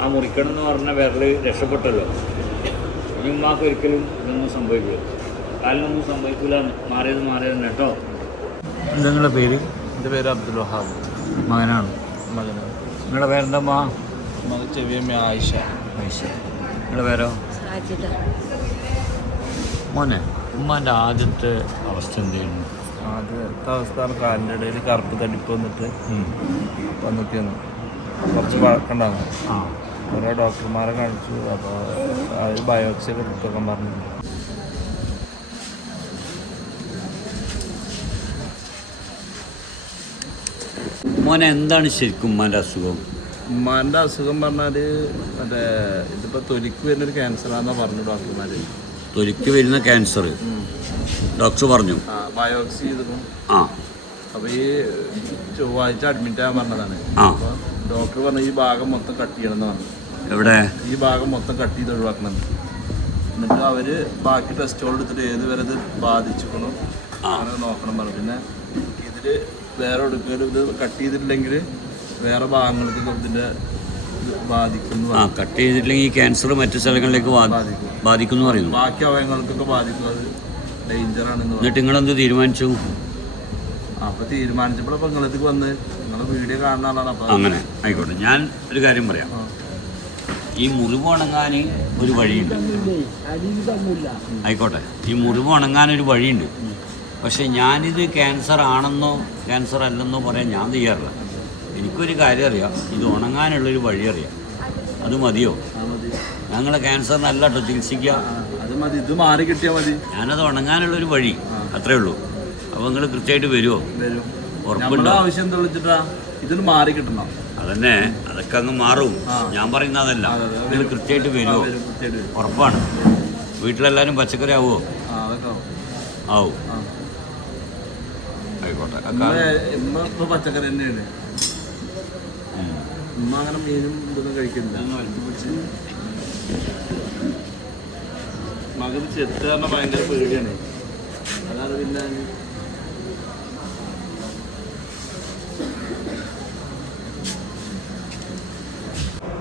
ആ മുറിക്കണം എന്ന് പറഞ്ഞ വിരൽ രക്ഷപ്പെട്ടല്ലോ. ഇനി ഉമ്മാക്ക് ഒരിക്കലും ഇതൊന്നും സംഭവിക്കില്ല, കാലിനൊന്നും സംഭവിക്കില്ല. മാറിയത് തന്നെ കേട്ടോ. നിങ്ങളുടെ പേര്? എൻ്റെ പേര് അബ്ദുൽ വഹാബ്. മകനാണ്? മകനാണ്. നിങ്ങളുടെ പേരെന്താ? മകൾ ചെവിയമ്മ ആയിഷ. നിങ്ങളുടെ പേരോ? മോനെ, ഉമ്മാൻ്റെ ആദ്യത്തെ അവസ്ഥ എന്തായിരുന്നു? ആദ്യത്തെ അവസ്ഥ കാലിൻ്റെ ഇടയിൽ കറുപ്പ് തടിപ്പ് വന്നിട്ടാണ് കുറച്ച് വഴക്കുണ്ടാകും. ഓരോ ഡോക്ടർമാരെ കാണിച്ചു. അപ്പോൾ അവർ ബയോപ്സി ഒക്കെ എടുത്തൊക്കെ പറഞ്ഞു. മോനെ, എന്താണ് ശരിക്കും ഉമ്മാൻ്റെ അസുഖം? ഉമ്മാൻ്റെ അസുഖം പറഞ്ഞാൽ മറ്റേ ഇതിപ്പോൾ തൊലിക്ക് വരുന്നൊരു ക്യാൻസറാണെന്നാണ് പറഞ്ഞു ഡോക്ടർമാർ. തൊലിക്ക് വരുന്ന ക്യാൻസർ ഡോക്ടർ പറഞ്ഞു? ബയോപ്സി ചെയ്തിരുന്നു. ആ, അപ്പോൾ ഈ ചൊവ്വാഴ്ച അഡ്മിറ്റ് ആകാൻ പറഞ്ഞതാണ്. അപ്പോൾ ഡോക്ടർ പറഞ്ഞു ഈ ഭാഗം മൊത്തം കട്ട് ചെയ്യണമെന്ന് പറഞ്ഞു. എവിടെ? ഈ ഭാഗം മൊത്തം കട്ട് ചെയ്ത് ഒഴിവാക്കണം. എന്നിട്ട് അവർ ബാക്കി ടെസ്റ്റുകൾ എടുത്തിട്ട് ഏതുവരെ ഇത് ബാധിച്ചിരിക്കണം അങ്ങനെ നോക്കണം പറഞ്ഞു. പിന്നെ ഇതിൽ വേറെ എടുക്കലും ഇത് കട്ട് ചെയ്തിട്ടില്ലെങ്കിൽ വേറെ ഭാഗങ്ങൾക്ക് ഇതിൻ്റെ ബാധിക്കുന്നു. കട്ട് ചെയ്തിട്ടില്ലെങ്കിൽ ഈ ക്യാൻസർ മറ്റു സ്ഥലങ്ങളിലേക്ക് ബാധിക്കുന്നു പറയുന്നു. ബാക്കി അവയവങ്ങൾക്കൊക്കെ ബാധിക്കും. അത് ഡേഞ്ചറാണെന്ന്. എന്നിട്ട് നിങ്ങളെന്ത് തീരുമാനിച്ചു? അപ്പോൾ തീരുമാനിച്ചപ്പോൾ നിങ്ങളത്തേക്ക് വന്ന് നിങ്ങളെ വീഡിയോ കാണുന്ന ആളാണ്. അപ്പോൾ അങ്ങനെ ആയിക്കോട്ടെ. ഞാൻ ഒരു കാര്യം പറയാം. ഈ മുറിവ് ഉണങ്ങാൻ ഒരു വഴിയുണ്ട്. ആയിക്കോട്ടെ, ഈ മുറിവ് ഉണങ്ങാനൊരു വഴിയുണ്ട്. പക്ഷെ ഞാനിത് ക്യാൻസർ ആണെന്നോ ക്യാൻസർ അല്ലെന്നോ പറയാൻ ഞാൻ തയ്യാറില്ല. എനിക്കൊരു കാര്യം അറിയാം, ഇത് ഉണങ്ങാനുള്ളൊരു വഴി അറിയാം. അത് മതിയോ? ഞങ്ങളെ ക്യാൻസറിനല്ല കേട്ടോ ചികിത്സിക്കുക. അത് മതി, ഇത് മാറി കിട്ടിയാൽ മതി. ഞാനത് ഉണങ്ങാനുള്ളൊരു വഴി അത്രേ ഉള്ളൂ. അപ്പോൾ നിങ്ങൾ കൃത്യമായിട്ട് വരുമോ? ഉറപ്പുണ്ടോ? ആവശ്യം എന്താ വെച്ചിട്ടാ ഇതിന് മാറി കിട്ടണം. അതന്നെ, അതൊക്കെ അങ്ങ് മാറും. ഞാൻ പറയുന്നതല്ല, നിങ്ങൾ കൃത്യമായിട്ട് വരുമോ? ഉറപ്പാണ്. വീട്ടിലെല്ലാവരും പച്ചക്കറി ആവുമോ? ആവും. ആയിക്കോട്ടെ. ഇപ്പൊ പച്ചക്കറി തന്നെയാണ്. ഉമ്മ അങ്ങനെ മീനും ഇതൊന്നും കഴിക്കുന്നില്ല. മകന് ചെത്ത് പറഞ്ഞാൽ ഭയങ്കര പേടിയാണ്. അതാണ് പിന്നെ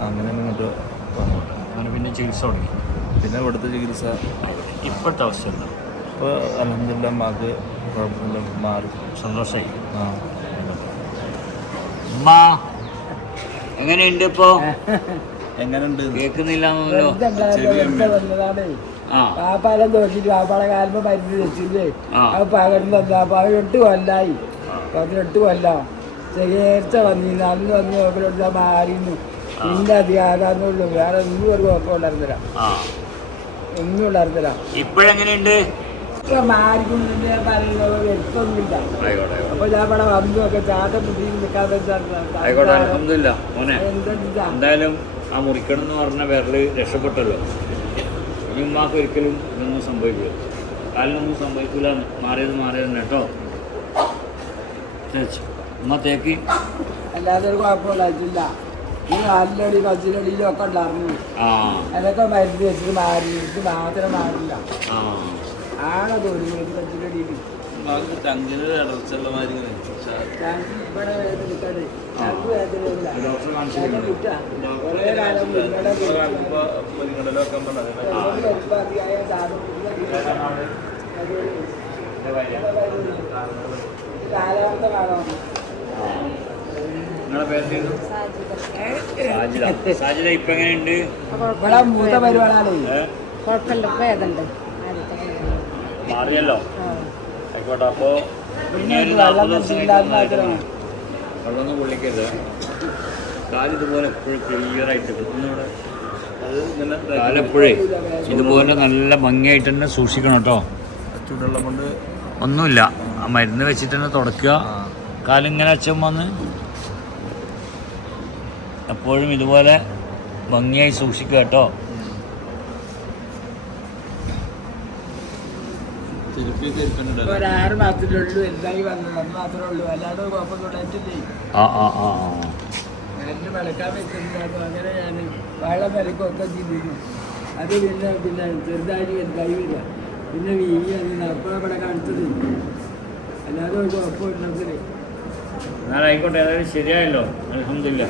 അങ്ങനെ ഇങ്ങോട്ട് വന്നു. അങ്ങനെ പിന്നെ ചികിത്സ തുടങ്ങി. പിന്നെ ഇവിടുത്തെ ചികിത്സ ഇപ്പോഴത്തെ അവസ്ഥ എന്താ? ഇപ്പോൾ അൽഹംദുലില്ലാ മകൾക്ക് കുഴപ്പമില്ല, മാറി. സന്തോഷമായി. ഉമ്മ എങ്ങനെയുണ്ട് ഇപ്പോ? എങ്ങനെയുണ്ട് കേൾക്കുന്നില്ലാന്നല്ലോ. വാപ്പാലം തോറ്റിട്ട് വാപ്പാടെ കാലം മരുന്ന് വെച്ചില്ലേ? അത് പകർന്നു തന്നാ 18 കൊല്ലായി. 18 കൊല്ലം ചേർച്ച വന്നിരുന്നു. അന്ന് വന്ന് നോക്കലെടുത്താൽ മാറിയിരുന്നു. പിന്നെ അധികാരന്നുള്ളൂ. വേറെ ഒന്നും ഒരു കുഴപ്പം ഉണ്ടായിരുന്നില്ല. ഒന്നും ഉണ്ടായിരുന്നില്ല. ഇപ്പോഴെങ്ങനെയുണ്ട്? ഇപ്പൊ മാറിക്കൊണ്ട് പറയുന്നത് വ്യക്തമൊന്നുമില്ല. അപ്പൊ ഞാൻ ഇവിടെ വന്നു ഒക്കെ ചാട്ട പുതിയ നിൽക്കാൻ എന്തായാലും ആ മുറിക്കണം എന്ന് പറഞ്ഞ വിരല് രക്ഷപ്പെട്ടല്ലോ. ഇനി ഉമ്മാക്ക് ഒരിക്കലും ഇതൊന്നും സംഭവിക്കില്ല, കാലിനൊന്നും സംഭവിക്കില്ല. മാറിയത് തന്നെ കേട്ടോ. ഉമ്മ തേക്ക്. അല്ലാതെ ഒരു കുഴപ്പമുണ്ടായിട്ടില്ല. ഈ 4 അടി 10 അടിയിലും ഒക്കെ ഉണ്ടായിരുന്നു. അതൊക്കെ മരുന്ന് വെച്ചിട്ട് മാറി. ഇത് മാത്രം മാറില്ല. ആണോ തോന്നി 10 അടിയിൽ ഇവിടെ വേദനിക്കാതെ ഞങ്ങൾക്ക് വേദനയില്ല. കുറേ കാലം കാലാവസ്ഥ കാണാം. ഇപ്പൊ എങ്ങനെയുണ്ട്? ഇവിടെ മൂത്ത പരിപാടാണ്. കുഴപ്പമില്ല, വേദന മാറിയല്ലോ. ആയിക്കോട്ടെ. അപ്പോ വെള്ളമൊന്നും കൊള്ളിക്കരുത്. കാലിതുപോലെ എപ്പോഴും ക്ലിയറായിട്ട് കാലെപ്പോഴേ ഇതുപോലെ നല്ല ഭംഗിയായിട്ട് തന്നെ സൂക്ഷിക്കണം കേട്ടോ. ചൂടുവെള്ളം കൊണ്ട് ഒന്നുമില്ല, ആ മരുന്ന് വെച്ചിട്ട് തന്നെ തുടക്കുക. കാലിങ്ങനെ അച്ഛൻ വന്ന് എപ്പോഴും ഇതുപോലെ ഭംഗിയായി സൂക്ഷിക്കുക കേട്ടോ. ഒരു 6 മാസത്തിലുള്ളൂ എന്തായി വന്നത്. അത് മാത്രമേ ഉള്ളൂ. അല്ലാതെ കുഴപ്പമൊന്നും ഉണ്ടായിട്ടില്ലേ. വെളുക്കാൻ വെച്ചിട്ടുണ്ടായിരുന്നു. അങ്ങനെ ഞാൻ വെള്ളം വിലക്കൊക്കെ ചെയ്തിരുന്നു. അത് പിന്നെ ചെറുതായി എന്തായി വരിക. പിന്നെ വീങ്ങി അപ്പോഴാണ് ഇവിടെ കാണിച്ചത്. അല്ലാതെ ഒരു കുഴപ്പമുണ്ടെങ്കിൽ ആയിക്കോട്ടെ. ഏതായാലും ശരിയായല്ലോ. അൽഹംദുലില്ലാ.